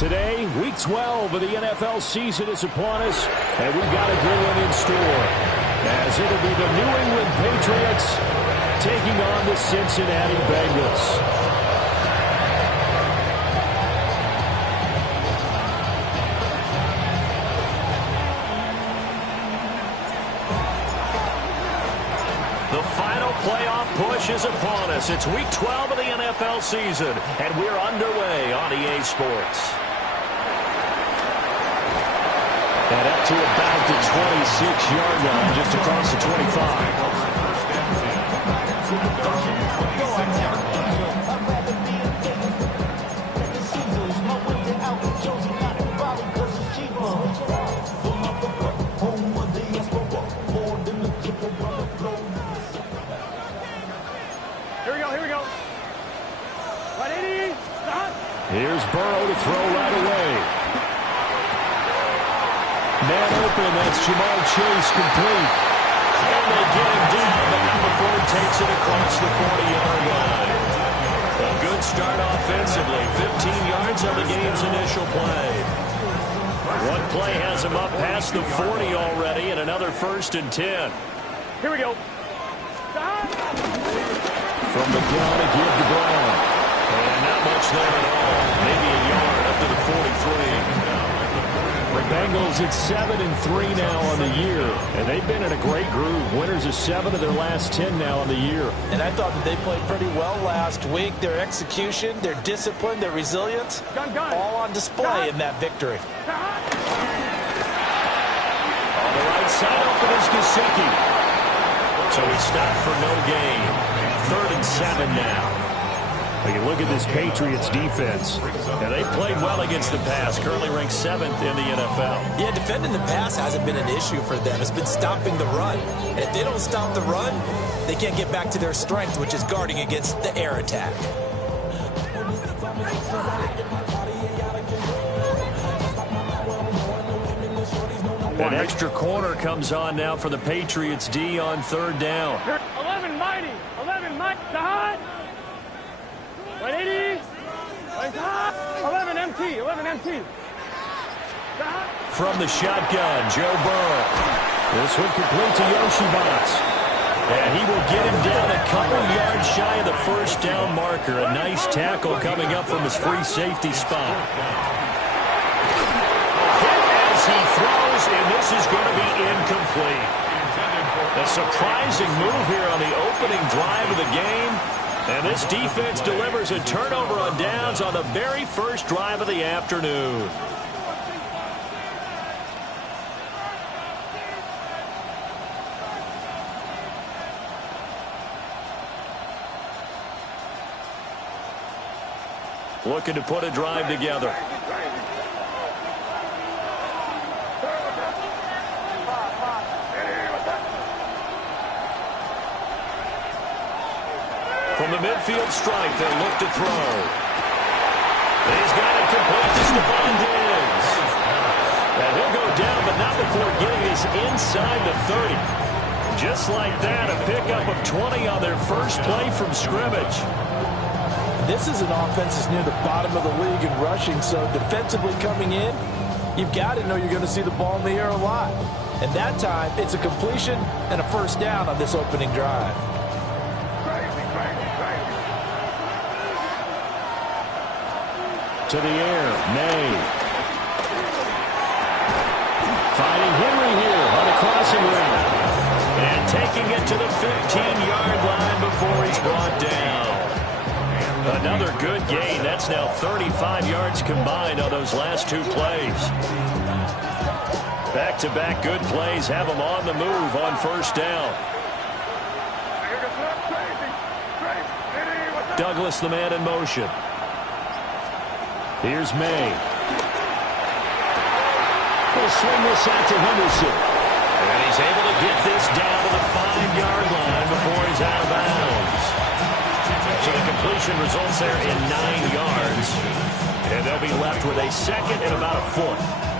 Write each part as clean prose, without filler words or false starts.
Today, Week 12 of the NFL season is upon us, and we've got a good one in store, as it'll be the New England Patriots taking on the Cincinnati Bengals. The final playoff push is upon us. It's Week 12 of the NFL season, and we're underway on EA Sports. And up to about the 26-yard line, just across the 25. Here we go. 180. Here's Burrow to throw right away. Man open, that's Jamar Chase complete. And they get him down, but not before he takes it across the 40-yard line. A good start offensively. 15 yards on the game's initial play. One play has him up past the 40 already, and another 1st and 10. Here we go. From the gun to give to Brown. And not much there at all. Maybe a yard up to the 43. The Bengals at 7-3 now on the year, and they've been in a great groove. Winners of 7 of their last 10 now on the year. And I thought that they played pretty well last week. Their execution, their discipline, their resilience, all on display in that victory. On the right side, open is Gesicki. So he stopped for no gain. 3rd and 7 now. You look at this Patriots defense. And they played well against the pass. Currently ranked 7th in the NFL. Yeah, defending the pass hasn't been an issue for them. It's been stopping the run. And if they don't stop the run, they can't get back to their strength, which is guarding against the air attack. An extra corner comes on now for the Patriots D on 3rd down. 11 mighty. 11 mighty. 180. 11 MT. 11 MT. From the shotgun, Joe Burrow. This one complete to Yoshibas. And he will get him down a couple yards shy of the 1st down marker. A nice tackle coming up from his free safety spot. As he throws, and this is going to be incomplete. A surprising move here on the opening drive of the game. And this defense delivers a turnover on downs on the very first drive of the afternoon. Looking to put a drive together. From the midfield strike, they look to throw. He's got it complete to Stephon Diggs. And he'll go down, but not before getting this inside the 30. Just like that, a pickup of 20 on their first play from scrimmage. This is an offense that's near the bottom of the league in rushing, so defensively coming in, you've got to know you're going to see the ball in the air a lot. And that time, it's a completion and a 1st down on this opening drive. To the air, May. Finding Henry here on the crossing route. And taking it to the 15-yard line before he's brought down. Another good gain. That's now 35 yards combined on those last 2 plays. Back-to-back good plays have him on the move on 1st down. Douglas, the man in motion. Here's May. He'll swing this out to Henderson. And he's able to get this down to the 5-yard line before he's out of bounds. So the completion results there in 9 yards. And they'll be left with a 2nd and about a 4th.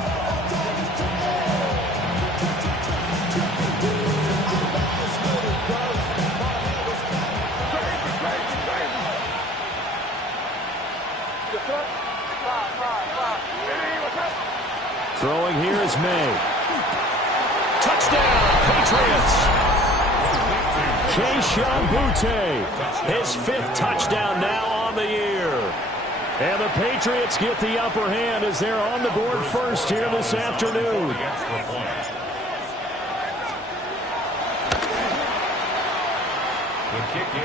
Throwing here is May. Touchdown, Patriots. Keyshawn Butte, His 5th touchdown now on the year. and the Patriots get the upper hand as they're on the board first here this afternoon.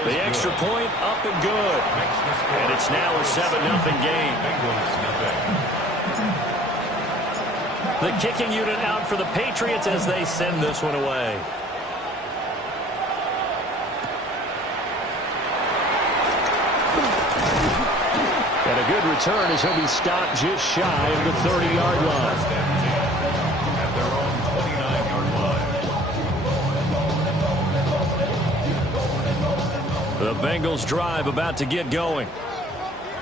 The extra point up and good. And it's now a 7-0 game. The kicking unit out for the Patriots as they send this one away. And a good return as he'll be stopped just shy of the 30-yard line. The Bengals drive about to get going.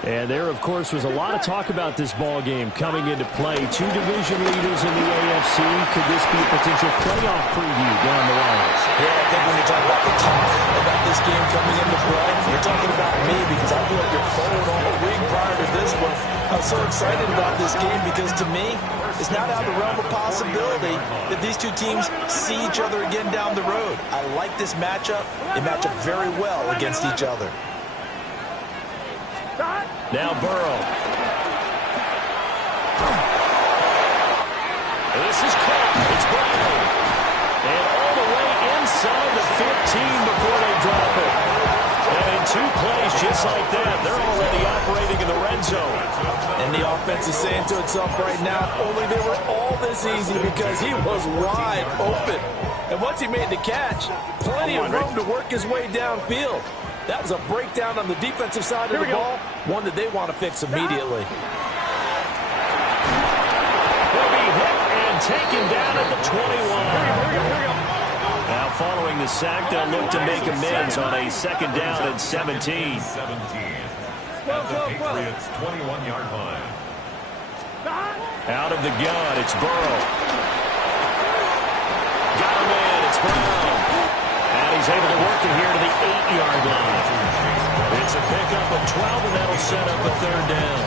And there, of course, was a lot of talk about this ball game coming into play. 2 division leaders in the AFC. Could this be a potential playoff preview down the line? Yeah, I think when you talk about the talk about this game coming into play, you're talking about me because I blew up your phone all week prior to this one. I was so excited about this game because to me, it's not out of the realm of possibility that these two teams see each other again down the road. I like this matchup. They match up very well against each other. Now Burrow. This is caught. It's Brown. And all the way inside the 15 before they drop it. And in 2 plays just like that, they're already operating in the red zone. And the offense is saying to itself right now, only they were all this easy because he was wide open. And once he made the catch, plenty of room to work his way downfield. That was a breakdown on the defensive side of the ball, one that they want to fix immediately. He'll be hit and taken down at the 21. Now following the sack, they'll look to make amends on a 2nd down and 17. At the Patriots' 21-yard line. Out of the gun, it's Burrow. Got him in, it's Brown. And he's able to work it here to the 8-yard line. It's a pickup of 12, and that'll set up a 3rd down.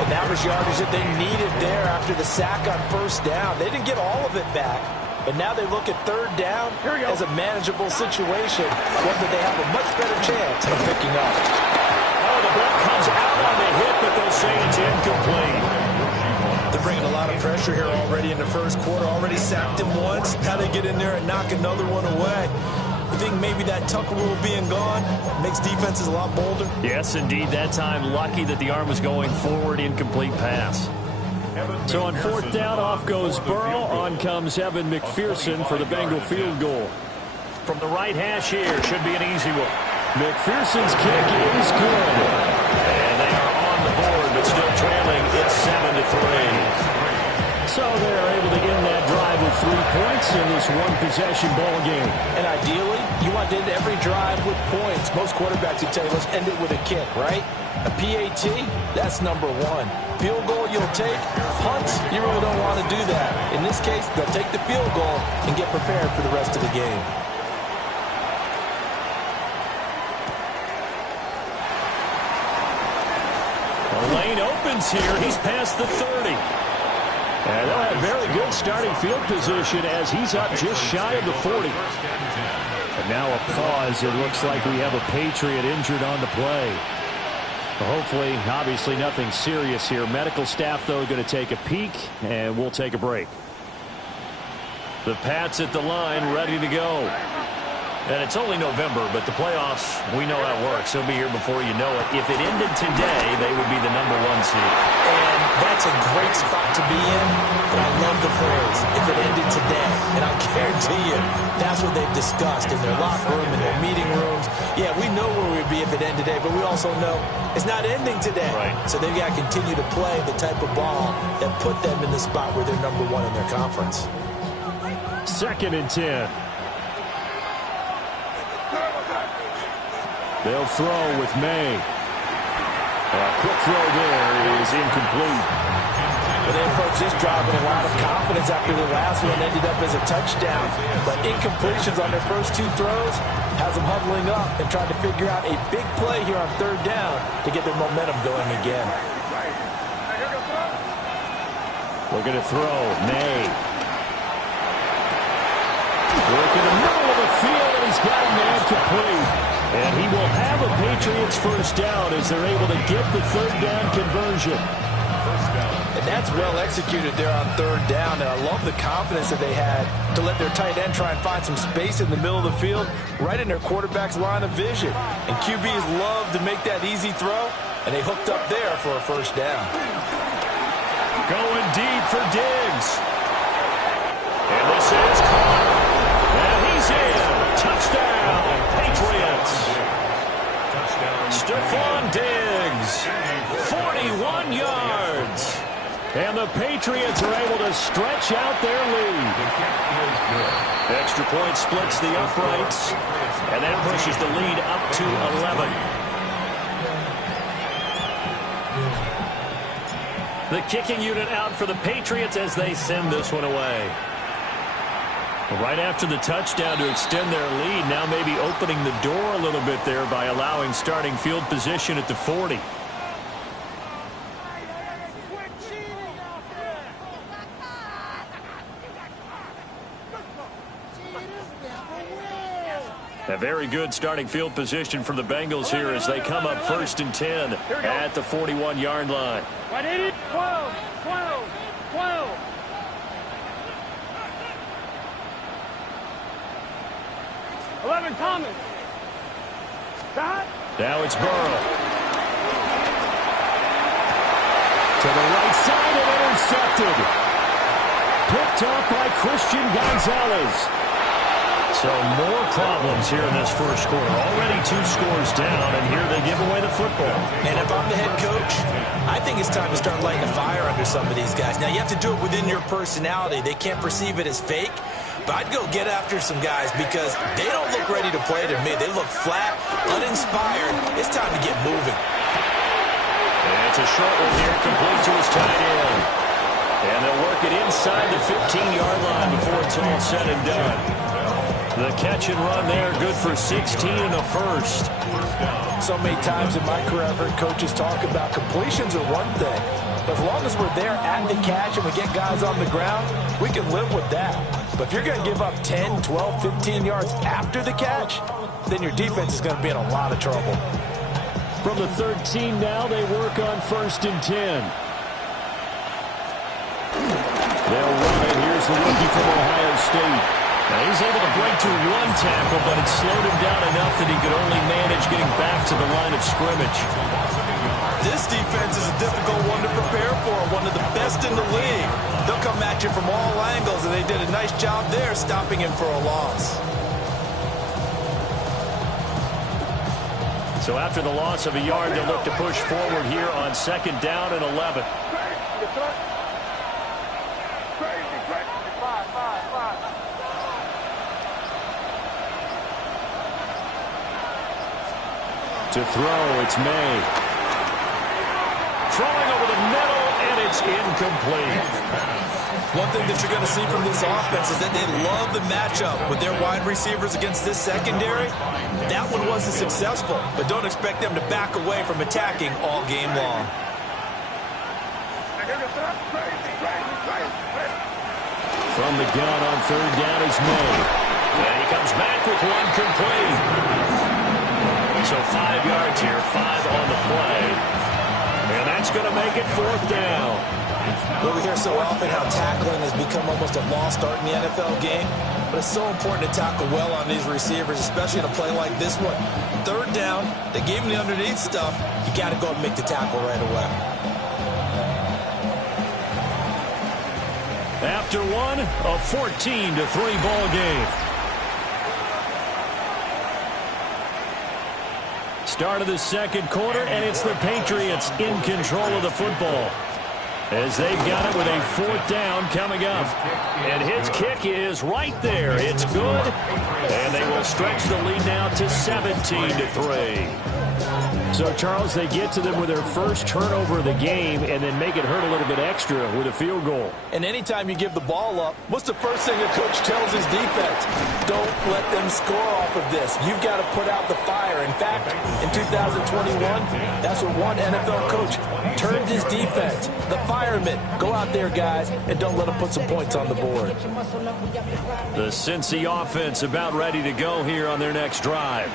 And that was yardage that they needed there after the sack on 1st down. They didn't get all of it back, but now they look at 3rd down as a manageable situation, one that they have a much better chance of picking up. Oh, the ball comes out on the hit, but they'll say it's incomplete. They're bringing a lot of pressure here already in the 1st quarter. Already sacked him once. Now they get in there and knock another one away. I think maybe that tuck rule being gone makes defenses a lot bolder. Yes, indeed. That time, lucky that the arm was going forward, incomplete pass. So on 4th down, off goes Burrow. On comes Evan McPherson for the Bengal field goal. From the right hash here, should be an easy one. McPherson's kick is good. And they are on the board, but still trailing. It's 7-3. So they're able to end that drive with 3 points in this one-possession ball game. And ideally, you want to end every drive with points. Most quarterbacks would tell you, let's end it with a kick, right? A PAT, that's number 1. Field goal you'll take. Punts, you really don't want to do that. In this case, they'll take the field goal and get prepared for the rest of the game. The lane opens here. He's past the 30. And they'll have very good starting field position as he's up just shy of the 40. And now a pause. It looks like we have a Patriot injured on the play. Hopefully, obviously nothing serious here. Medical staff, though, going to take a peek, and we'll take a break. The Pats at the line, ready to go. And it's only November, but the playoffs, we know how it works. They'll be here before you know it. If it ended today, they would be the number 1 seed. And that's a great spot to be in. But I love the phrase, if it ended today. And I guarantee you, that's what they've discussed in their locker room, in their meeting rooms. Yeah, we know where we'd be if it ended today, but we also know it's not ending today. Right. So they've got to continue to play the type of ball that put them in the spot where they're number 1 in their conference. 2nd and 10. They'll throw with May. A quick throw there is incomplete. But they approach this drive with a lot of confidence after the last one ended up as a touchdown. But incompletions on their first 2 throws has them huddling up and trying to figure out a big play here on 3rd down to get their momentum going again. Looking to throw. May. Work in the middle of the field, and he's got a man complete. And he will have a Patriots first down as they're able to get the third down conversion. And that's well executed there on third down. And I love the confidence that they had to let their tight end try and find some space in the middle of the field, right in their quarterback's line of vision. And QBs love to make that easy throw, and they hooked up there for a first down. Going deep for Diggs. And this is caught. And he's in. Touchdown, Patriots. Stephon Diggs, 41 yards. And the Patriots are able to stretch out their lead. Extra point splits the uprights, and that pushes the lead up to 11. The kicking unit out for the Patriots as they send this one away. Right after the touchdown to extend their lead, now maybe opening the door a little bit there by allowing starting field position at the 40. A very good starting field position for the Bengals here as they come up 1st and 10 at the 41-yard line. 180, 12, 12, 12. Thomas. Now it's Burrow. To the right side and intercepted. Picked up by Christian Gonzalez. So more problems here in this first quarter. Already 2 scores down, and here they give away the football. And if I'm the head coach, I think it's time to start lighting a fire under some of these guys. Now, you have to do it within your personality. They can't perceive it as fake. But I'd go get after some guys because they don't look ready to play to me. They look flat, uninspired. It's time to get moving. And it's a short one here, complete to his tight end. And they'll work it inside the 15-yard line before it's all said and done. The catch and run there, good for 16 and a first. So many times in my career, I've heard coaches talk about completions are one thing. But as long as we're there at the catch and we get guys on the ground, we can live with that. But if you're going to give up 10, 12, 15 yards after the catch, then your defense is going to be in a lot of trouble. From the 13 now, they work on 1st and 10. They'll run it. Here's the rookie from Ohio State. Now he's able to break through 1 tackle, but it slowed him down enough that he could only manage getting back to the line of scrimmage. This defense is a difficult one to prepare for, one of the best in the league. They'll come at you from all angles, and they did a nice job there stopping him for a loss. So after the loss of a yard, they'll look to push forward here on 2nd down and 11. To throw, it's May. Throwing over the middle, and it's incomplete. One thing that you're going to see from this offense is that they love the matchup with their wide receivers against this secondary. That one wasn't successful, but don't expect them to back away from attacking all game long. From the gun on 3rd down is May. And he comes back with 1 complete. So 5 yards here, 5 on the play. And that's going to make it 4th down. Well, we hear so often how tackling has become almost a lost art in the NFL game. But it's so important to tackle well on these receivers, especially in a play like this one. 3rd down, they gave him the underneath stuff. You got to go and make the tackle right away. After one, a 14-3 ball game. Start of the 2nd quarter, and it's the Patriots in control of the football as they've got it with a 4th down coming up. And his kick is right there. It's good. And they will stretch the lead now to 17-3. So, Charles, they get to them with their first turnover of the game and then make it hurt a little bit extra with a field goal. And anytime you give the ball up, what's the first thing a coach tells his defense? Don't let them score off of this. You've got to put out the fire. In fact, in 2021, that's what one NFL coach turned his defense. The firemen. Go out there, guys, and don't let them put some points on the board. The Cincy offense about ready to go here on their next drive.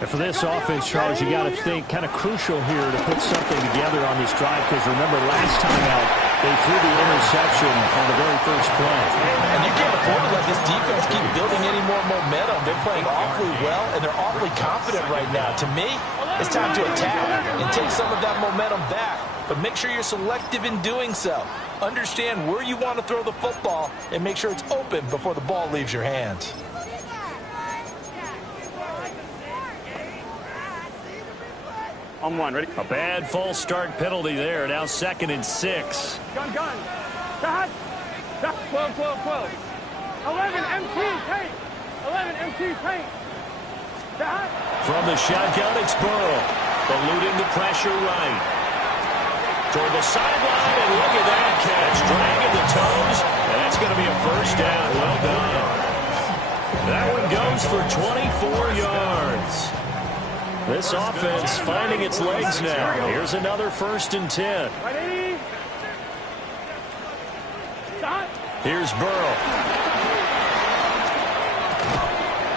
And for this offense, Charles, you got to think kind of crucial here to put something together on this drive because remember last time out they threw the interception on the very first play. And you can't afford to let this defense keep building any more momentum. They're playing awfully well, and they're awfully confident right now. To me, it's time to attack and take some of that momentum back. But make sure you're selective in doing so. Understand where you want to throw the football and make sure it's open before the ball leaves your hands. On one, ready? A bad false start penalty there. Now 2nd and 6. Gun. Dot. 12. 11 MT paint. 11 MT paint. Dot. From the shotgun, it's Burrow. Eluding the pressure right. Toward the sideline, and look at that catch. Dragging the toes, and that's going to be a first down. Well done. That one goes for 24 yards. This offense finding its legs now. Here's another 1st and 10. Ready? Stop. Here's Burrow.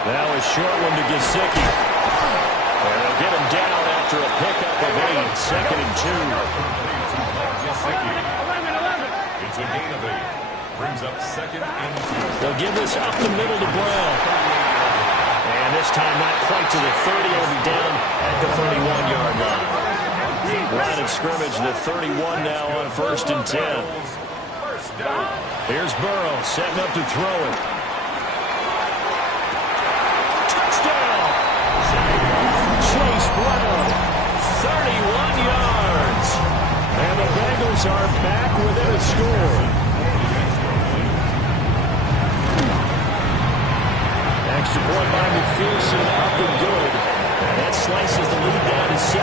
Now a short one to Gesicki. And they'll get him down after a pickup of 8. 2nd and 2. 11. It's a gain of 8. Brings up 2nd and 2. They'll give this up the middle to Brown. And this time not quite to the 30. It'll be down at the 31-yard line. Line of scrimmage, the 31 now on 1st and 10. Here's Burrow setting up to throw it. Touchdown! Chase Brown, 31 yards. And the Bengals are back within a score. Extra point by McPherson, up and good. And that slices the lead down to 17-10.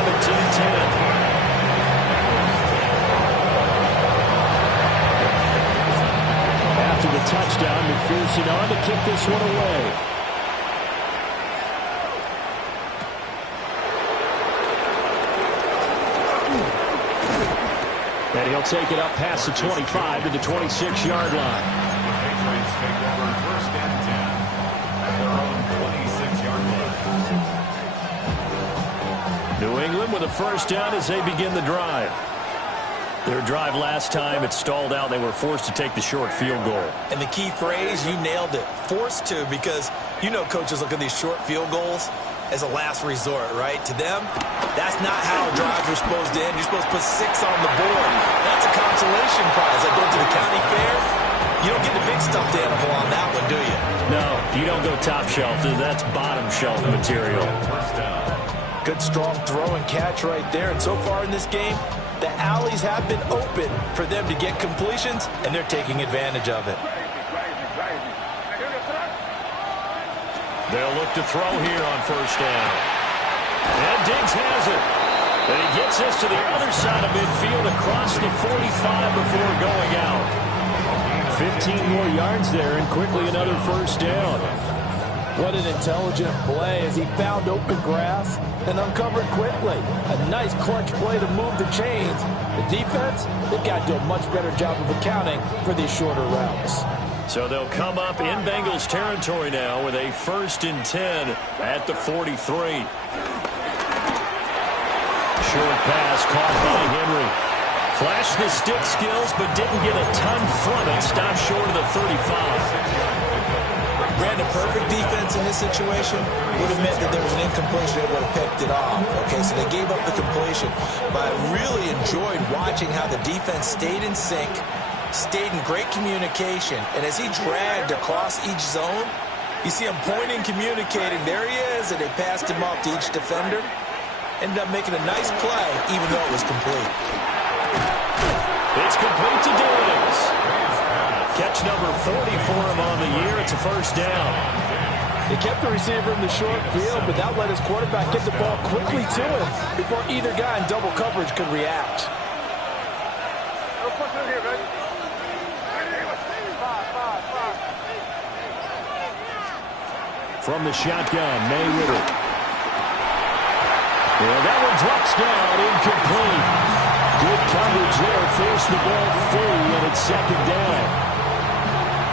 After the touchdown, McPherson on to kick this one away. And he'll take it up past the 25 to the 26-yard line. The Patriots take over 1st and 10 at their own 26-yard line. New England with a first down as they begin the drive. Their drive last time, it stalled out. They were forced to take the short field goal. And the key phrase, you nailed it, forced to, because you know coaches look at these short field goals as a last resort, right? To them, that's not how drives are supposed to end. You're supposed to put 6 on the board. That's a consolation prize. Like going to the county fair, you don't get the big stuffed animal on that one, do you? No, you don't go top shelf. That's bottom shelf material. Good, strong throw and catch right there. And so far in this game, the alleys have been open for them to get completions, and they're taking advantage of it. They'll look to throw here on first down. And Diggs has it. And he gets this to the other side of midfield across the 45 before going out. 15 more yards there and quickly another first down. What an intelligent play as he found open grass and uncovered quickly. A nice clutch play to move the chains. The defense, they've got to do a much better job of accounting for these shorter routes. So they'll come up in Bengals territory now with a 1st and 10 at the 43. Short pass caught by Henry. Flashed the stick skills but didn't get a ton from it. Stopped short of the 35. Brandon, perfect defense in this situation would have meant that there was an incompletion. They would have picked it off. Okay, so they gave up the completion. But I really enjoyed watching how the defense stayed in sync, stayed in great communication. And as he dragged across each zone, you see him pointing, communicating. There he is, and they passed him off to each defender. Ended up making a nice play, even though it was complete. It's complete to Diggs. Catch number 40 for him on the year. It's a first down. They kept the receiver in the short field, but that let his quarterback get the ball quickly to him before either guy in double coverage could react. From the shotgun, Mayweather. Yeah, that one drops down, incomplete. Good coverage there, forced the ball free, and it's second down.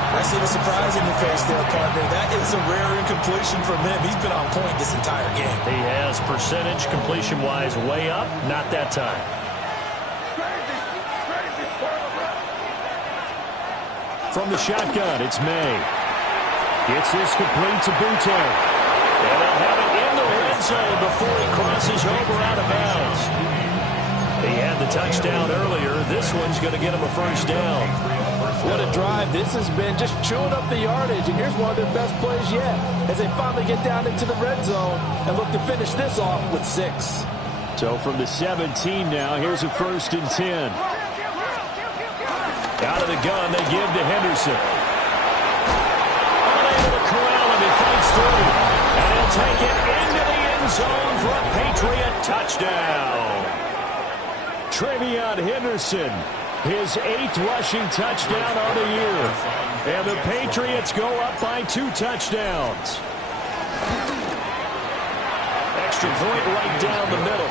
I see the surprise in your face there, partner. That is a rare incompletion from him. He's been on point this entire game. He has percentage completion-wise way up. Not that time. From the shotgun, it's May. Gets this complete to Butte. And they'll have it in the red zone before he crosses over out of bounds. He had the touchdown earlier. This one's going to get him a first down. What a drive this has been, just chewing up the yardage. And here's one of their best plays yet as they finally get down into the red zone and look to finish this off with 6. So from the 17 now, here's a 1st and 10. Out of the gun, they give to Henderson. Unable to corral him, he fights through. And he'll take it into the end zone for a Patriot touchdown. Travion Henderson, his 8th rushing touchdown on the year. And the Patriots go up by 2 touchdowns. Extra point right down the middle.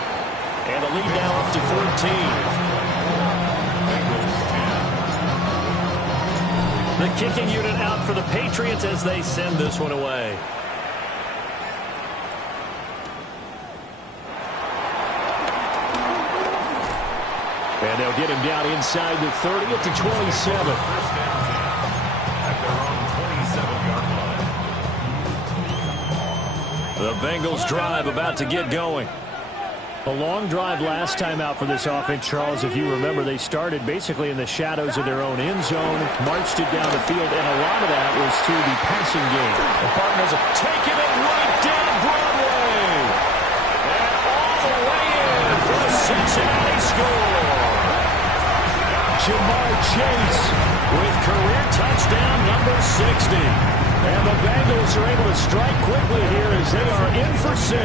And the lead now up to 14. The kicking unit out for the Patriots as they send this one away. And they'll get him down inside the 30 at the 27. At their own 27-yard line. The Bengals drive about to get going. A long drive last time out for this offense, Charles. If you remember, they started basically in the shadows of their own end zone, marched it down the field, and a lot of that was through the passing game. The partners are taking it right down Broadway. And all the way in for the Cincinnati score. Jamar Chase With career touchdown number 60. and the Bengals are able to strike quickly here as they are in for 6.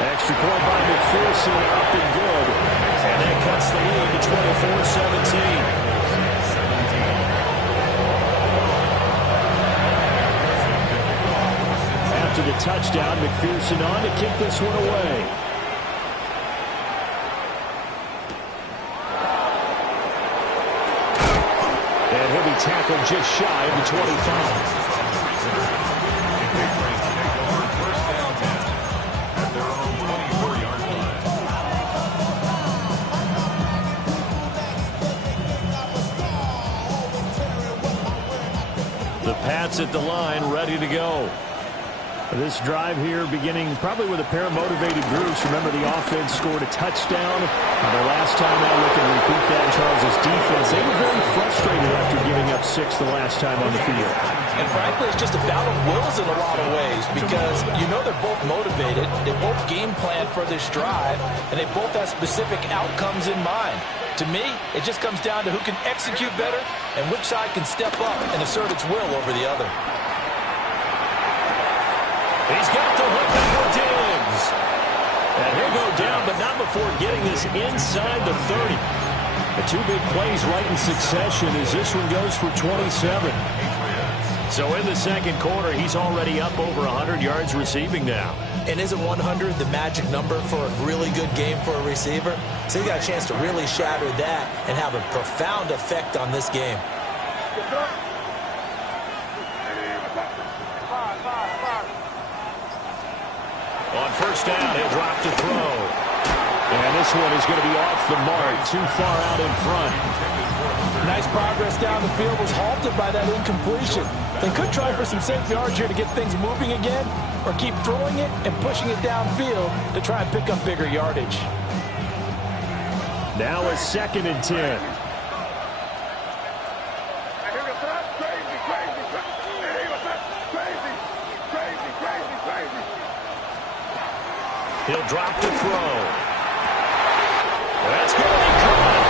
Extra point by McPherson, up and good. And that cuts the lead to 24-17. After the touchdown, McPherson on to kick this one away. And he'll be tackled just shy of the 25. The Pats at the line, ready to go. This drive here beginning probably with a pair of motivated groups. Remember, the offense scored a touchdown. The last time out, we can repeat that, Charles' defense. They were very frustrated after giving up 6 the last time on the field. And frankly, it's just a battle of wills in a lot of ways because you know they're both motivated. They both game plan for this drive, and they both have specific outcomes in mind. To me, it just comes down to who can execute better and which side can step up and assert its will over the other. He's got the hook up for Diggs. And he'll go down, but not before getting this inside the 30. The 2 big plays right in succession as this one goes for 27. So in the second quarter, he's already up over 100 yards receiving now. And isn't 100 the magic number for a really good game for a receiver? So you got a chance to really shatter that and have a profound effect on this game. On first down, he'll drop to throw. And this one is going to be off the mark, too far out in front. Nice progress down the field was halted by that incompletion. They could try for some safe yards here to get things moving again, or keep throwing it and pushing it downfield to try and pick up bigger yardage. Now a 2nd and 10. He'll drop to throw. That's going to be caught.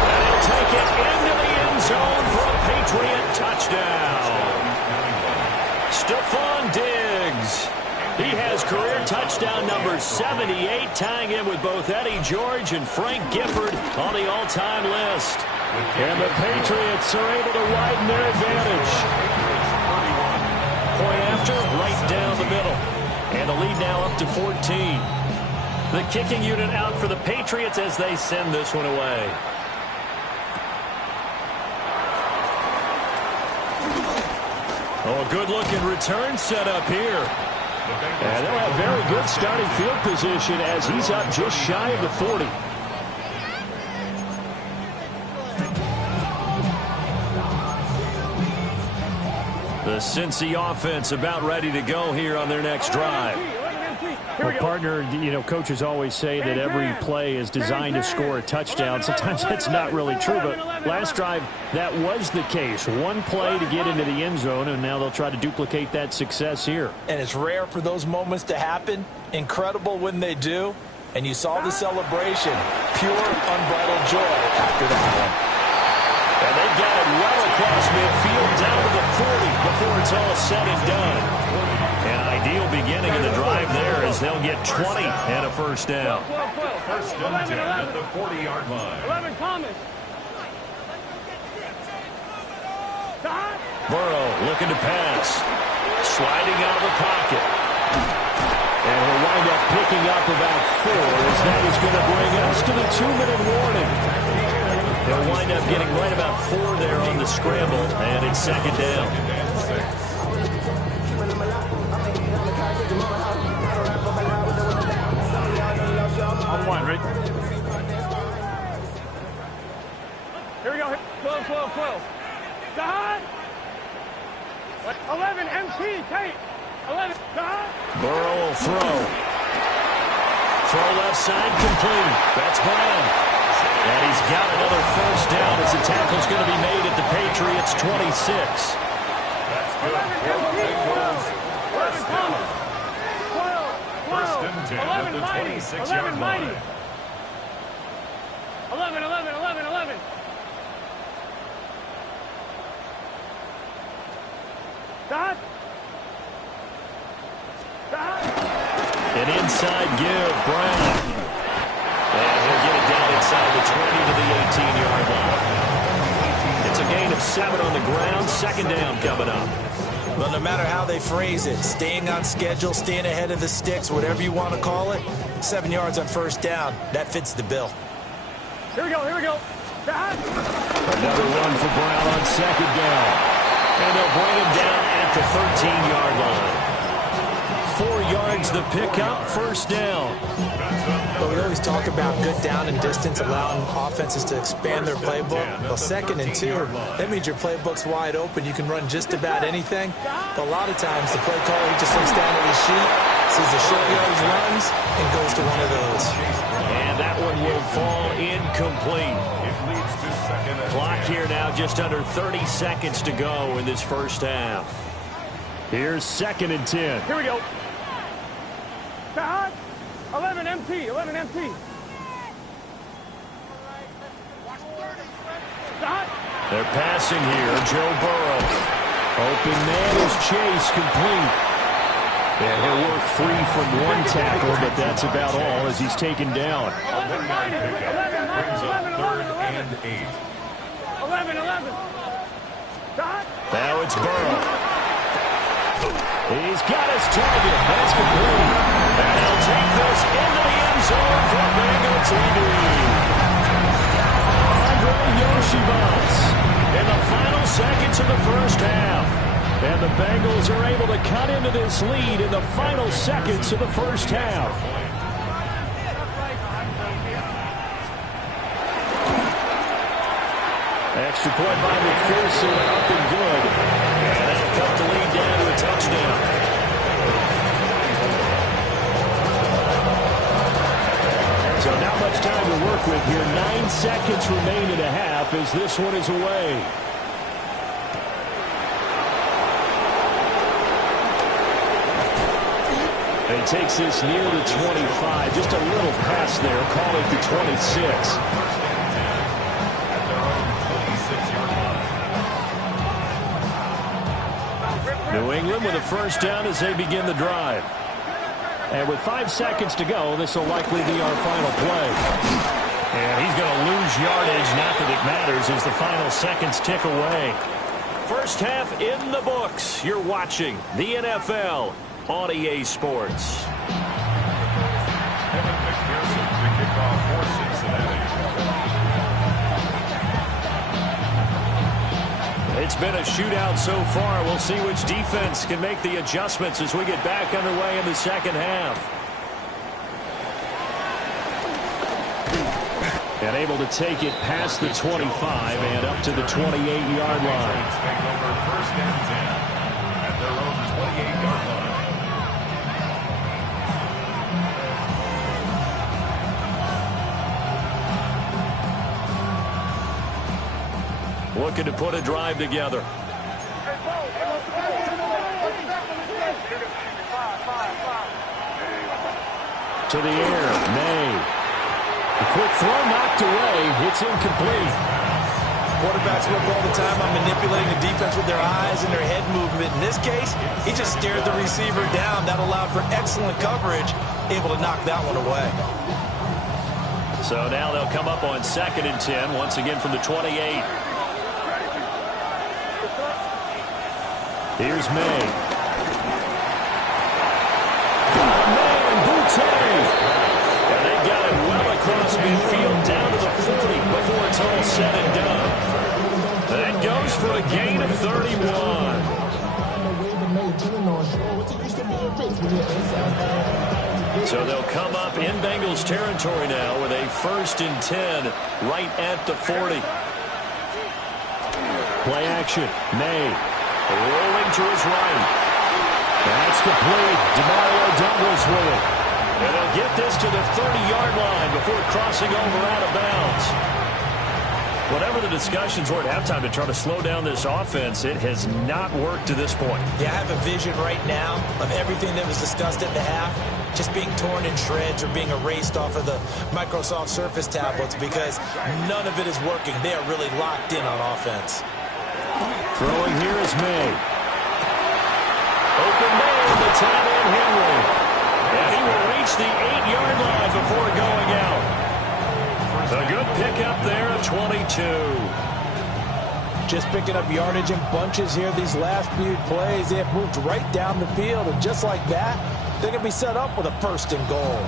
And he'll take it into the end zone for a number 78, tying in with both Eddie George and Frank Gifford on the all-time list. And the Patriots are able to widen their advantage. Point after, right down the middle. And the lead now up to 14. The kicking unit out for the Patriots as they send this one away. Oh, a good-looking return set up here. And they'll have very good starting field position as he's up just shy of the 40. The Cincy offense about ready to go here on their next drive. Well, partner, you know, coaches always say that every play is designed to score a touchdown. Sometimes that's not really true, but last drive, that was the case. One play to get into the end zone, and now they'll try to duplicate that success here. And it's rare for those moments to happen. Incredible when they do. And you saw the celebration. Pure, unbridled joy after that one. And they've got it well across midfield down to the 40 before it's all said and done. An ideal beginning of the drive there as they'll get 20 and a first down. First and 10 at the 40-yard line. 11 Thomas. Burrow looking to pass. Sliding out of the pocket. And he'll wind up picking up about 4 as that is going to bring us to the 2-minute warning. They'll wind up getting right about 4 there on the scramble, and it's second down. On one, right? Here we go. 12, 12, 12. Dot. 11 MT, Tate. 11, dot. Burrow will throw. Throw left side complete. That's Brown. And he's got another first down as the tackle's going to be made at the Patriots' 26. That's good. 11 Thomas. 12, 12. First and 10 at the 26-yard line. 11, 11, 11, 11. Dot. Dot. An inside give, Brown. And he'll get it down inside the 20 to the 18-yard line. It's a gain of 7 on the ground. Second down coming up. Well, no matter how they phrase it, staying on schedule, staying ahead of the sticks, whatever you want to call it, 7 yards on first down, that fits the bill. Here we go, here we go. Dot. Another one for Brown on second down. And they'll bring him down at the 13-yard line. 4 yards the pickup, first down. But we always talk about good down and distance, allowing offenses to expand their playbook. Well, 2nd and 2, that means your playbook's wide open. You can run just about anything. But a lot of times, the play caller just looks down at his sheet, sees the short yardage runs, and goes to one of those. And that one will fall incomplete. Clock here now just under 30 seconds to go in this first half. Here's 2nd and 10. Here we go. Dot. 11 MT, 11 MT. Dot. They're passing here. Joe Burrow. Open man is Chase, complete. And he'll work free from one tackle, but that's about all as he's taken down. 11 mighty. 11 mighty. 11, 11, 11. 11, 11. Dot. Now it's Burrow. He's got his target. That's complete. And he'll take this into the end zone for Bengal TV. Andre Yoshibas in the final seconds of the first half. And the Bengals are able to cut into this lead in the final seconds of the first half. Extra point by McPherson, up and good. And that'll cut the lead down to a touchdown. So not much time to work with here. 9 seconds remain in a half as this one is away. And he takes this near the 25. Just a little pass there. Call it the 26. New England with a first down as they begin the drive. And with 5 seconds to go, this will likely be our final play. And he's going to lose yardage, not that it matters, as the final seconds tick away. First half in the books. You're watching the NFL on EA Sports. Evan McPherson, the kickoff for Cincinnati. It's been a shootout so far. We'll see which defense can make the adjustments as we get back underway in the second half. And able to take it past the 25 and up to the 28-yard line. Take over first and 10 at their own 28-yard line. Looking to put a drive together. To the air, May. A quick throw knocked away. It's incomplete. Quarterbacks look all the time on manipulating the defense with their eyes and their head movement. In this case, he just stared the receiver down. That allowed for excellent coverage, able to knock that one away. So now they'll come up on 2nd and 10, once again from the 28. Here's May. Man, Boutte. And they got it well across midfield down to the 40 before it's all said and done. That goes for a gain of 31. So they'll come up in Bengals territory now with a 1st and 10 right at the 40. Play action. May. Rolling to his right. That's complete. DeMario Douglas with it. And they'll get this to the 30-yard line before crossing over out of bounds. Whatever the discussions were at halftime to try to slow down this offense, it has not worked to this point. Yeah, I have a vision right now of everything that was discussed at the half just being torn in shreds or being erased off of the Microsoft Surface tablets because none of it is working. They are really locked in on offense. Throwing here is May. Open man, the tight end Henry. And he will reach the 8-yard line before going out. A good pickup there of 22. Just picking up yardage in bunches here these last few plays. They have moved right down the field, and just like that, they're going to be set up with a 1st and goal.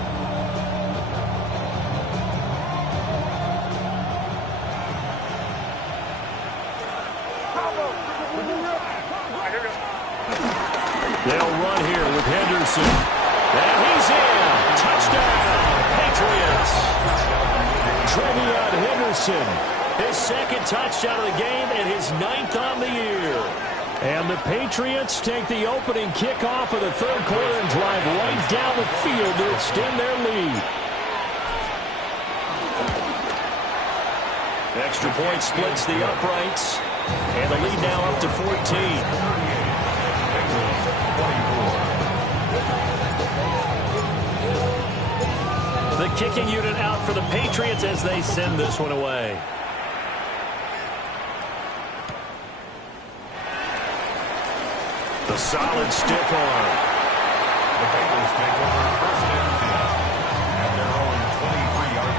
They'll run here with Henderson. And he's in. Touchdown, Patriots. Trevion Henderson. His 2nd touchdown of the game and his 9th on the year. And the Patriots take the opening kickoff of the 3rd quarter and drive right down the field to extend their lead. Extra point splits the uprights. And the lead now up to 14. The kicking unit out for the Patriots as they send this one away. The solid stiff arm. The Bengals take over first and 10 at their own 23-yard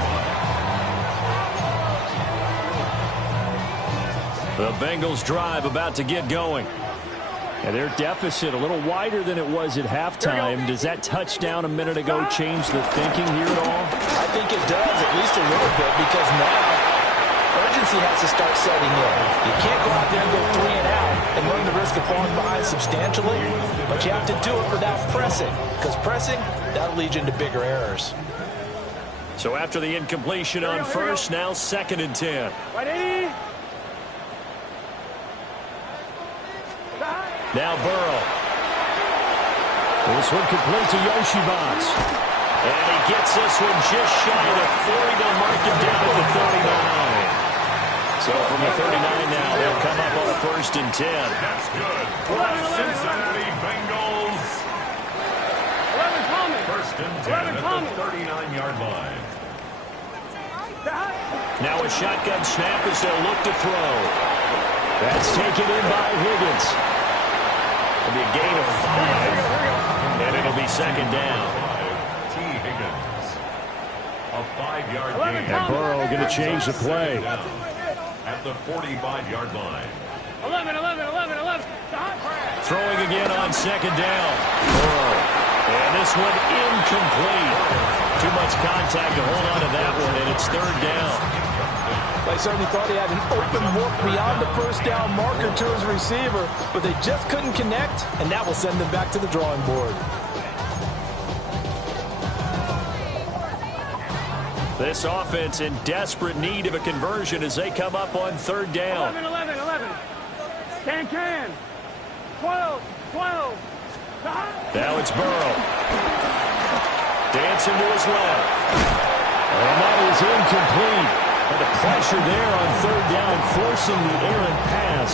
line. The Bengals drive about to get going. And their deficit a little wider than it was at halftime. Does that touchdown a minute ago change the thinking here at all? I think it does, at least a little bit, because now urgency has to start setting in. You can't go out there and go 3 and out and run the risk of falling behind substantially, but you have to do it without pressing, because pressing, that'll lead you into bigger errors. So after the incompletion on 1st, now 2nd and 10. Ready? Now Burrow. This one complete to Yoshibans. And he gets this one just shy of the 40. They'll mark him down at the 39. So from the 39 now, they'll come up on a 1st and 10. That's good. For the Cincinnati Bengals. 11 coming. 1st and 10 at the 39-yard line. Now a shotgun snap as they'll look to throw. That's taken in by Higgins. It'll be a gain of 5. And it'll be 2nd down. 5-yard gain. And Burrow going to change the play. At the 45-yard line. 11. Throwing again on second down. Burrow. And this one incomplete. Too much contact to hold on to that one, and it's third down. They certainly thought he had an open look beyond the first down marker to his receiver, but they just couldn't connect, and that will send them back to the drawing board. This offense in desperate need of a conversion as they come up on third down. 11. Can. 12. Now it's Burrow. Dancing to his left. And that is incomplete. But the pressure there on third down, forcing the errant pass.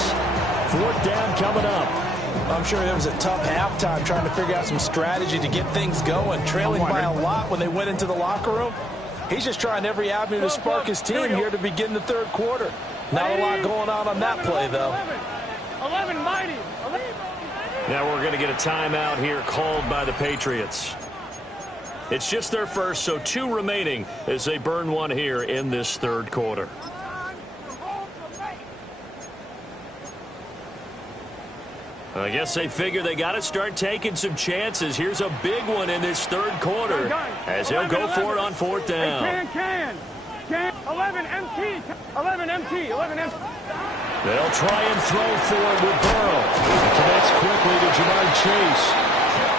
Fourth down coming up. I'm sure it was a tough halftime trying to figure out some strategy to get things going, trailing by a lot when they went into the locker room. He's just trying every avenue to spark his team here to begin the third quarter. Not a lot going on that play, though. 11, mighty. Now we're going to get a timeout here called by the Patriots. It's just their first, so 2 remaining as they burn one here in this third quarter. I guess they figure they got to start taking some chances. Here's a big one in this third quarter as he'll go for it on fourth down. Can. 11 MT. They'll try and throw for it with Burrow. He connects quickly to Jamar Chase.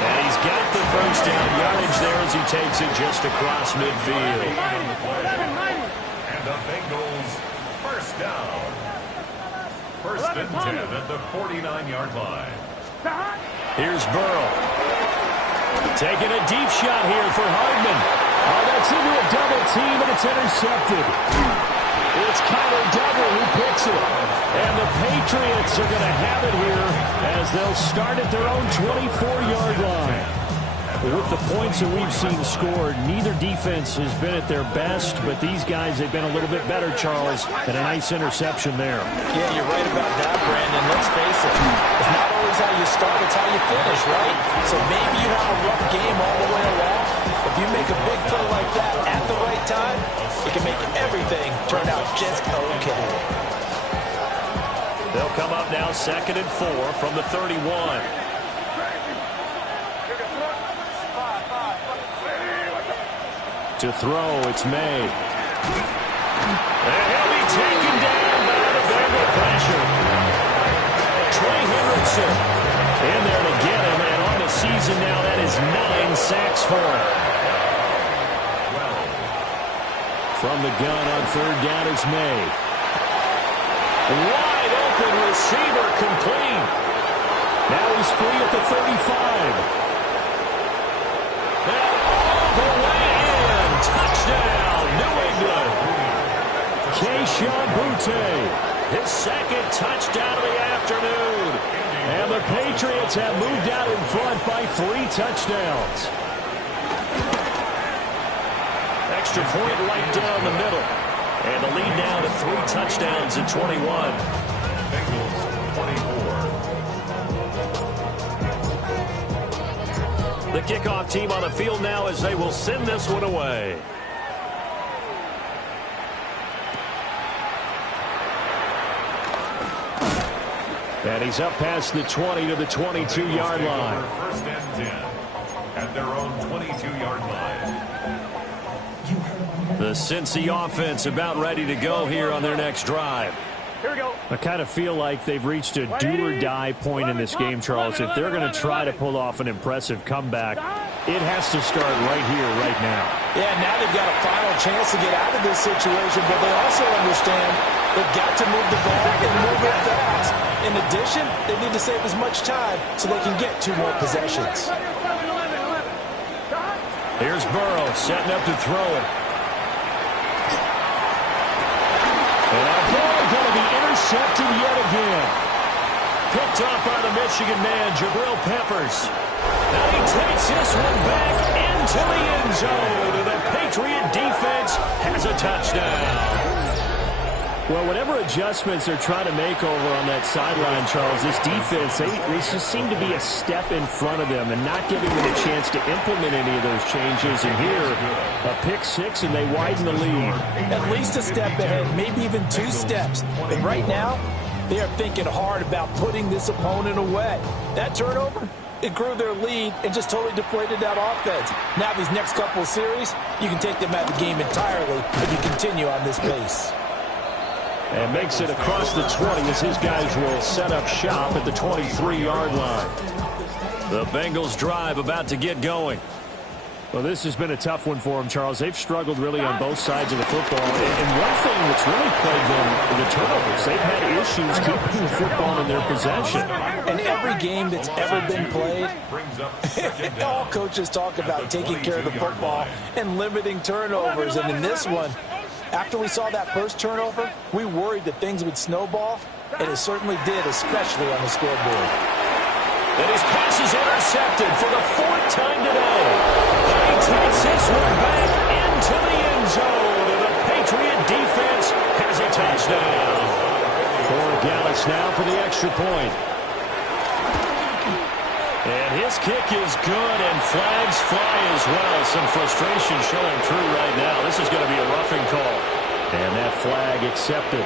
And he's got the first down yardage there as he takes it just across midfield. And the Bengals first down. First and 10 at the 49-yard line. Here's Burrow. Taking a deep shot here for Hardman. Oh, that's into a double team, and it's intercepted. It's Kyler Duggar who picks it. And the Patriots are going to have it here as they'll start at their own 24-yard line. With the points that we've seen scored, neither defense has been at their best, but these guys, they've been a little bit better, Charles, and a nice interception there. Yeah, you're right about that, Brandon. Let's face it. It's not always how you start, it's how you finish, right? So maybe you have a rough game all the way along. If you make a big play like that at the right time, it can make everything turn out just okay. They'll come up now 2nd and 4 from the 31. To throw, it's May. And he'll be taken down by the Bengal pressure. Trey Hendrickson in there to get him, and on the season now, that is 9 sacks for him. From the gun on third down is May. Wide open receiver complete. Now he's free at the 35. And all the way in. Touchdown, New England. Keyshawn Butte. His 2nd touchdown of the afternoon. And the Patriots have moved out in front by 3 touchdowns. Extra point right down the middle. And the lead now to 3 touchdowns at 21. Bengals 24. The kickoff team on the field now as they will send this one away. And he's up past the 20 to the 22-yard line. First and 10 at their own 22-yard line. The Cincy offense about ready to go here on their next drive. Here we go. I kind of feel like they've reached a do-or-die point in this game, Charles. If they're going to try to pull off an impressive comeback, it has to start right here, right now. Yeah, now they've got a final chance to get out of this situation, but they also understand they've got to move the ball and move it fast. In addition, they need to save as much time so they can get 2 more possessions. Here's Burrow setting up to throw it. And our ball going to be intercepted yet again. Picked up by the Michigan man, Jabril Peppers. Now he takes this one back into the end zone. And the Patriot defense has a touchdown. Well, whatever adjustments they're trying to make over on that sideline, Charles, this defense, they just seem to be a step in front of them and not giving them a chance to implement any of those changes. And here, a pick six, and they widen the lead. At least a step ahead, maybe even 2 steps. And right now, they are thinking hard about putting this opponent away. That turnover, it grew their lead and just totally deflated that offense. Now these next couple of series, you can take them out of the game entirely if you continue on this pace. And makes it across the 20 as his guys will set up shop at the 23-yard line. The Bengals drive about to get going. Well, this has been a tough one for them, Charles. They've struggled really on both sides of the football. And one thing that's really plagued them, the turnovers. They've had issues keeping the football in their possession. And every game that's ever been played, all coaches talk about taking care of the football and limiting turnovers. And in this one, after we saw that first turnover, we worried that things would snowball, and it certainly did, especially on the scoreboard. And his pass is intercepted for the 4th time today. He takes this one back into the end zone, and the Patriot defense has a touchdown. For Gallis now for the extra point. And his kick is good, and flags fly as well. Some frustration showing through right now. This is going to be a roughing call. And that flag accepted.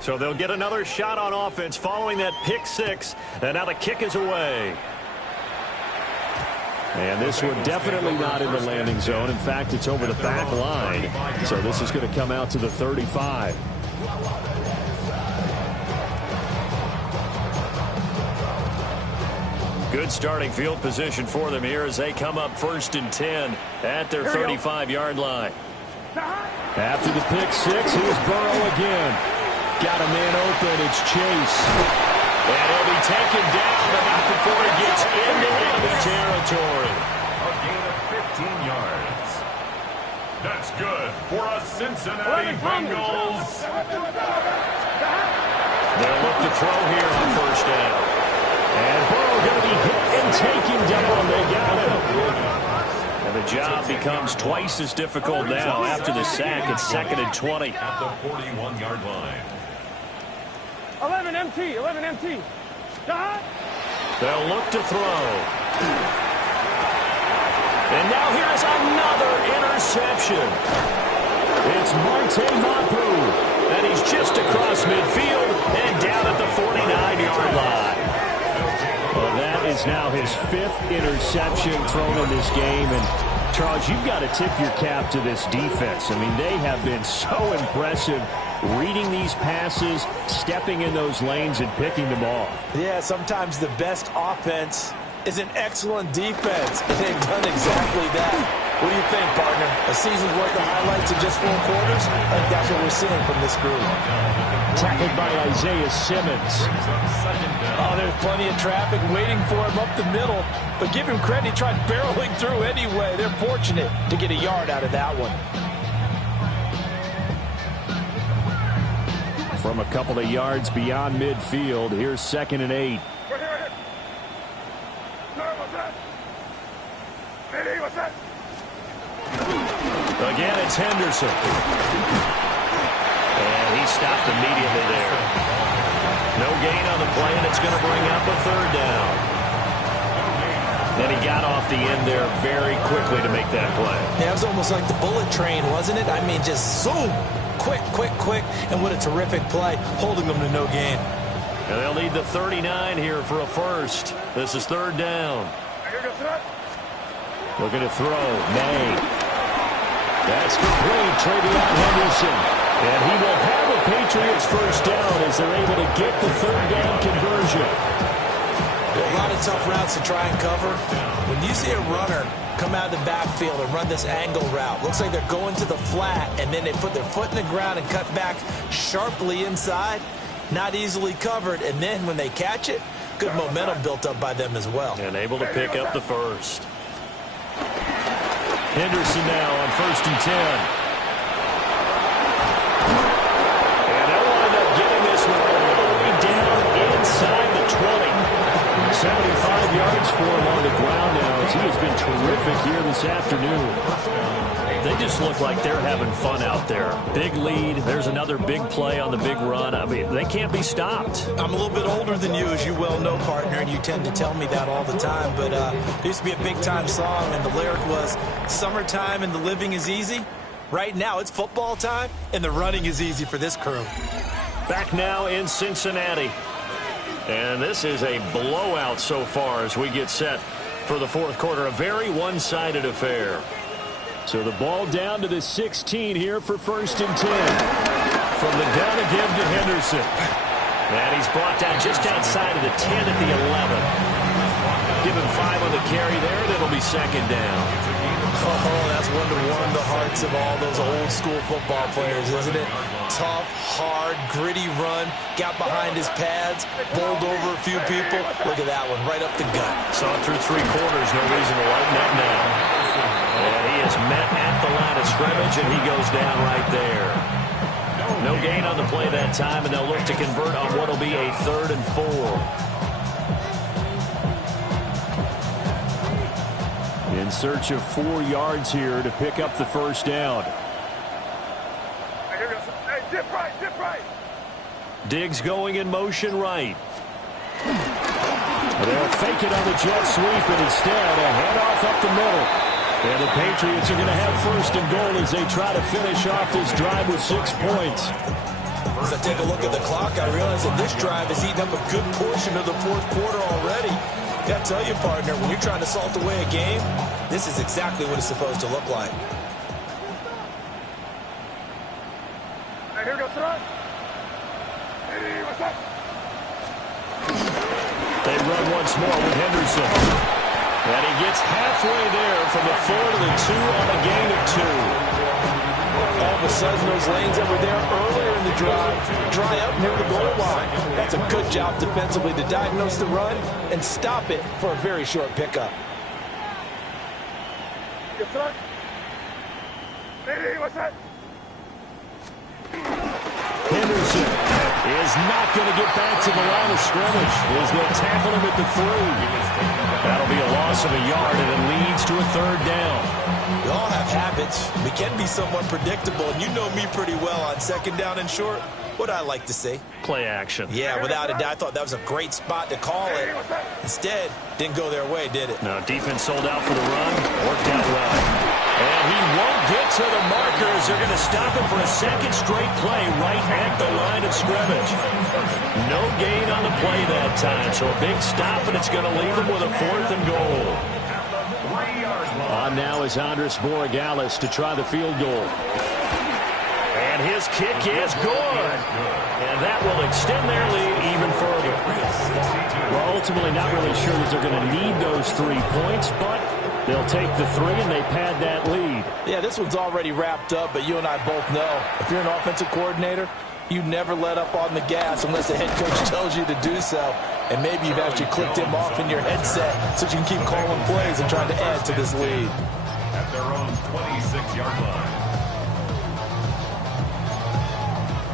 So they'll get another shot on offense following that pick six. And now the kick is away. And this one definitely not in the landing zone. In fact, it's over the back line. So this is going to come out to the 35. Good starting field position for them here as they come up 1st and 10 at their 35-yard line. After the pick six, here's Burrow again. Got a man open. It's Chase. And he'll be taken down, but not before he gets into enemy territory. A gain of 15 yards. That's good for a Cincinnati Bengals. They'll look to throw here on 1st down. And Burrow going to be hit and taken down. They got him. And the job becomes twice as difficult now after the sack. It's 2nd and 20. At the 41-yard line. 11 MT, 11 MT. They'll look to throw. And now here's another interception. It's Marte Mapu. And he's just across midfield and down at the 49-yard line. Well, that is now his 5th interception thrown in this game. And, Charles, you've got to tip your cap to this defense. I mean, they have been so impressive reading these passes, stepping in those lanes, and picking them off. Yeah, sometimes the best offense is an excellent defense, and they've done exactly that. What do you think, partner? A season's worth of highlights in just 4 quarters? I think that's what we're seeing from this group. Tackled by Isaiah Simmons. Oh, there's plenty of traffic waiting for him up the middle. But give him credit, he tried barreling through anyway. They're fortunate to get a yard out of that one. From a couple of yards beyond midfield, here's 2nd and 8. Again, it's Henderson. And he stopped immediately there. No gain on the play, and it's going to bring up a 3rd down. And he got off the end there very quickly to make that play. Yeah, it was almost like the bullet train, wasn't it? I mean, just zoom. Quick, quick, quick. And what a terrific play, holding them to no gain. And they'll need the 39 here for a first. This is 3rd down. Looking to throw. May. That's complete. Travion Henderson. And he will have a Patriots first down as they're able to get the 3rd down conversion. A lot of tough routes to try and cover. When you see a runner come out of the backfield and run this angle route, looks like they're going to the flat, and then they put their foot in the ground and cut back sharply inside. Not easily covered, and then when they catch it, good momentum built up by them as well. And able to pick up the first. Henderson now on 1st and 10. And they'll wind up getting this one all the way down inside the 20. 75 yards for him on the ground now as he has been terrific here this afternoon. They just look like they're having fun out there. Big lead. There's another big play on the big run. I mean, they can't be stopped. I'm a little bit older than you, as you well know, partner, and you tend to tell me that all the time. But there used to be a big-time song, and the lyric was, "Summertime and the living is easy." Right now, it's football time, and the running is easy for this crew. Back now in Cincinnati. And this is a blowout so far as we get set for the fourth quarter. A very one-sided affair. So the ball down to the 16 here for 1st and 10. From the down again to Henderson. And he's brought down just outside of the 10 at the 11. Give him 5 on the carry there, and it'll be 2nd down. Oh, that's one to warm the hearts of all those old-school football players, isn't it? Tough, hard, gritty run, got behind his pads, bowled over a few people. Look at that one, right up the gut. Saw it through 3 quarters, no reason to lighten up now. And he is met at the line of scrimmage, and he goes down right there. No gain on the play that time, and they'll look to convert on what will be a 3rd and 4. In search of 4 yards here to pick up the 1st down. Hey, dip right. Diggs going in motion right. They'll fake it on the jet sweep, and instead a handoff up the middle. And the Patriots are going to have 1st and goal as they try to finish off this drive with 6 points. As I take a look at the clock, I realize that this drive has eaten up a good portion of the fourth quarter already. Got to tell you, partner, when you're trying to salt away a game, this is exactly what it's supposed to look like. Hey, here we go, thrust. Hey, what's up? They run once more with Henderson. And he gets halfway there from the 4 to the 2 on a gain of 2. All of a sudden, those lanes that were there earlier in the drive dry up near the goal line. That's a good job defensively to diagnose the run and stop it for a very short pickup. Hey, what's that? Henderson is not going to get back to the line of scrimmage as they'll tackle him at the 3. That'll be a loss of a yard, and it leads to a 3rd down. We all have habits. We can be somewhat predictable, and you know me pretty well on 2nd down and short. What I like to see. Play action. Yeah, without a doubt, I thought that was a great spot to call it. Instead, didn't go their way, did it? No, defense sold out for the run. Worked out well. And he won't get to the markers. They're going to stop him for a 2nd straight play right at the line of scrimmage. No gain on the play that time, so a big stop, and it's going to leave him with a 4th and goal. On now is Andres Borregales to try the field goal. And his kick is good. And that will extend their lead even further. Well, ultimately not really sure that they're going to need those 3 points, but they'll take the 3 and they pad that lead. Yeah, this one's already wrapped up, but you and I both know if you're an offensive coordinator, you never let up on the gas unless the head coach tells you to do so. And maybe you've actually clicked him off in your headset so you can keep calling plays and trying to add to this lead. At their own 26-yard line.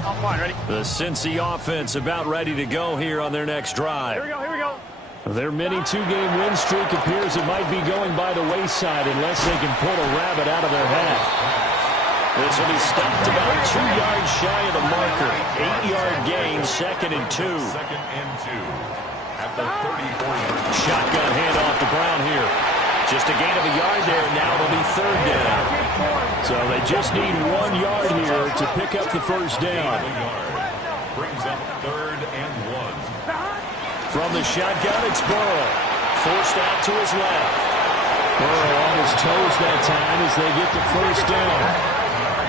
I'm fine, ready? The Cincy offense about ready to go here on their next drive. Here we go. Their mini 2-game win streak appears it might be going by the wayside unless they can pull a rabbit out of their hat. This will be stopped about 2 yards shy of the marker. 8-yard gain, 2nd and 2. 2nd and 2. At the 34-yard. Shotgun handoff to Brown here. Just a gain of a yard there. Now it'll be 3rd down. So they just need 1 yard here to pick up the 1st down. Brings up 3rd and 1. From the shotgun, it's Burrow. Forced out to his left. Burrow on his toes that time as they get the 1st down.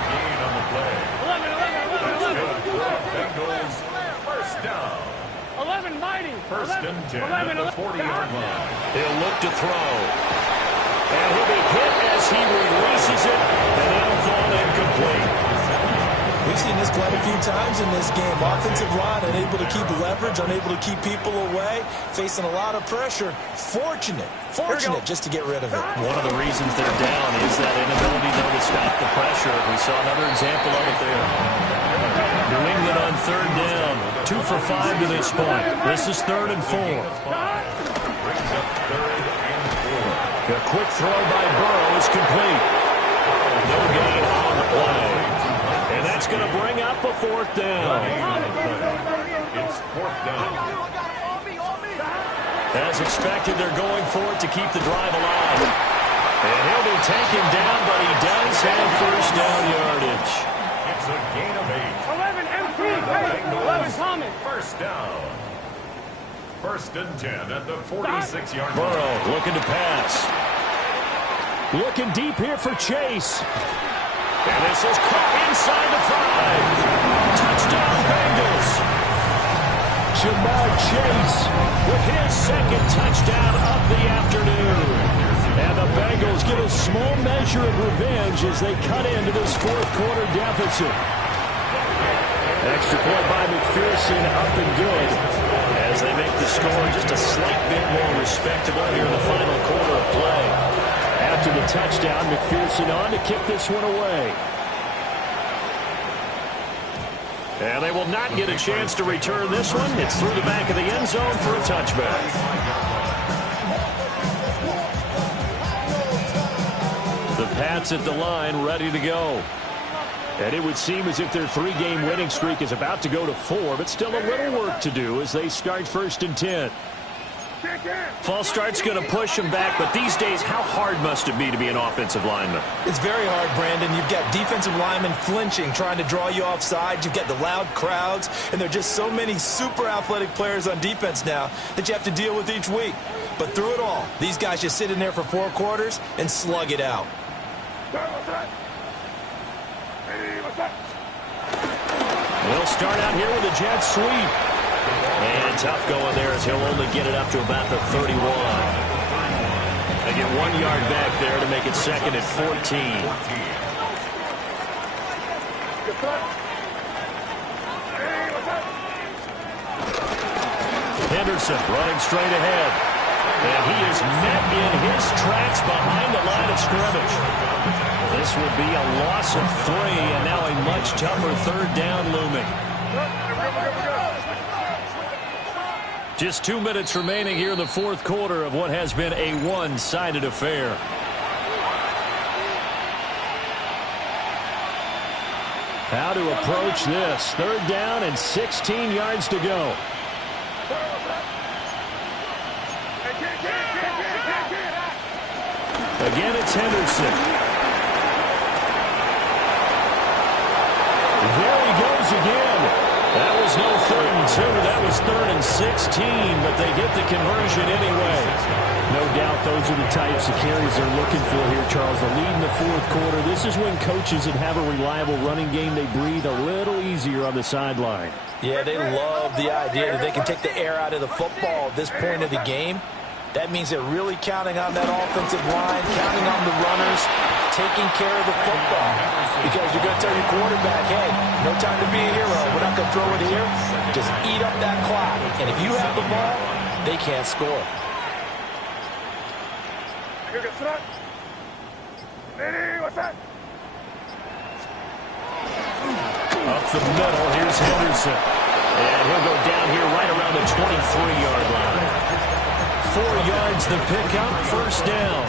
Gain on the play. 11. Bengals 1st down. 11, mighty. 1st and 10 at the 40-yard line. He'll look to throw. And he'll be hit as he releases it, and it'll fall incomplete. We've seen this quite a few times in this game. Offensive line unable to keep leverage, unable to keep people away, facing a lot of pressure. Fortunate just to get rid of it. One of the reasons they're down is that inability, though, to stop the pressure. We saw another example of it there. New England on 3rd down. 2 for 5 to this point. This is 3rd and 4. Brings up 3rd and 4. A quick throw by Burrow is complete. No gain on the play. And that's going to bring up a fourth down. It's fourth down. As expected, they're going for it to keep the drive alive. And he'll be taken down, but he does have first down yardage. It's a gain of 8. 11 Thomas. First down. First and 10 at the 46-yard line. Burrow looking to pass. Looking deep here for Chase. And this is caught inside the 5. Touchdown, Bengals. Jamar Chase With his second touchdown of the afternoon. and the Bengals get a small measure of revenge as they cut into this fourth quarter deficit. Extra point by McPherson, up and good. As they make the score just a slight bit more respectable here in the final quarter of play. After the touchdown, McPherson on to kick this one away. And they will not get a chance to return this one. It's through the back of the end zone for a touchback. The Pats at the line, ready to go. And it would seem as if their three-game winning streak is about to go to 4, but still a little work to do as they start first and 10. False start's going to push them back, but these days, how hard must it be to be an offensive lineman? It's very hard, Brandon. You've got defensive linemen flinching, trying to draw you offside. You've got the loud crowds, and there are just so many super athletic players on defense now that you have to deal with each week. But through it all, these guys just sit in there for 4 quarters and slug it out. They'll start out here with a jet sweep. And tough going there as he'll only get it up to about the 31. They get 1 yard back there to make it second and 14. Henderson running straight ahead. And he is met in his tracks behind the line of scrimmage. This would be a loss of 3, and now a much tougher third down looming. Just 2 minutes remaining here in the fourth quarter of what has been a one-sided affair. How to approach this? Third down and 16 yards to go. Again, it's Henderson. There he goes again. That was no 3rd and 2. That was 3rd and 16, but they get the conversion anyway. No doubt those are the types of carries they're looking for here, Charles. The lead in the fourth quarter. This is when coaches that have a reliable running game, they breathe a little easier on the sideline. Yeah, they love the idea that they can take the air out of the football at this point of the game. That means they're really counting on that offensive line, counting on the runners, taking care of the football. Because you're going to tell your quarterback, hey, no time to be a hero. We're not going to throw it here. Just eat up that clock. And if you have the ball, they can't score. Up the middle, here's Henderson. And he'll go down here right around the 23-yard line. 4 yards the pickup, first down.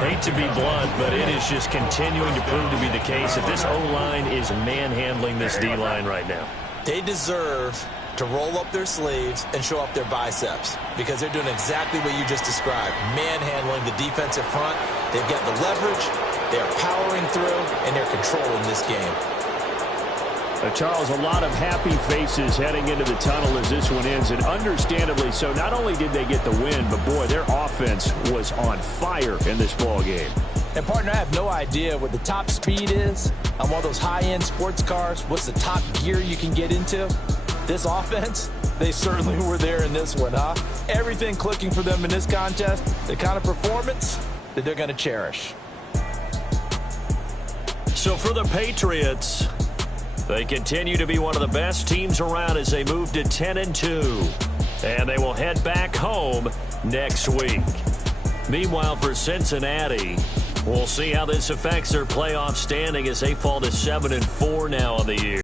Hate to be blunt, but it is just continuing to prove to be the case that this O-line is manhandling this D-line right now. They deserve to roll up their sleeves and show up their biceps because they're doing exactly what you just described, manhandling the defensive front. They've got the leverage, they're powering through, and they're controlling this game. Charles, a lot of happy faces heading into the tunnel as this one ends, and understandably so. Not only did they get the win, but boy, their offense was on fire in this ball game. And partner, I have no idea what the top speed is on one of those high-end sports cars. What's the top gear you can get into? This offense, they certainly were there in this one, huh? Everything clicking for them in this contest, the kind of performance that they're going to cherish. So for the Patriots, they continue to be one of the best teams around as they move to 10-2. And they will head back home next week. Meanwhile, for Cincinnati, we'll see how this affects their playoff standing as they fall to 7-4 now on the year.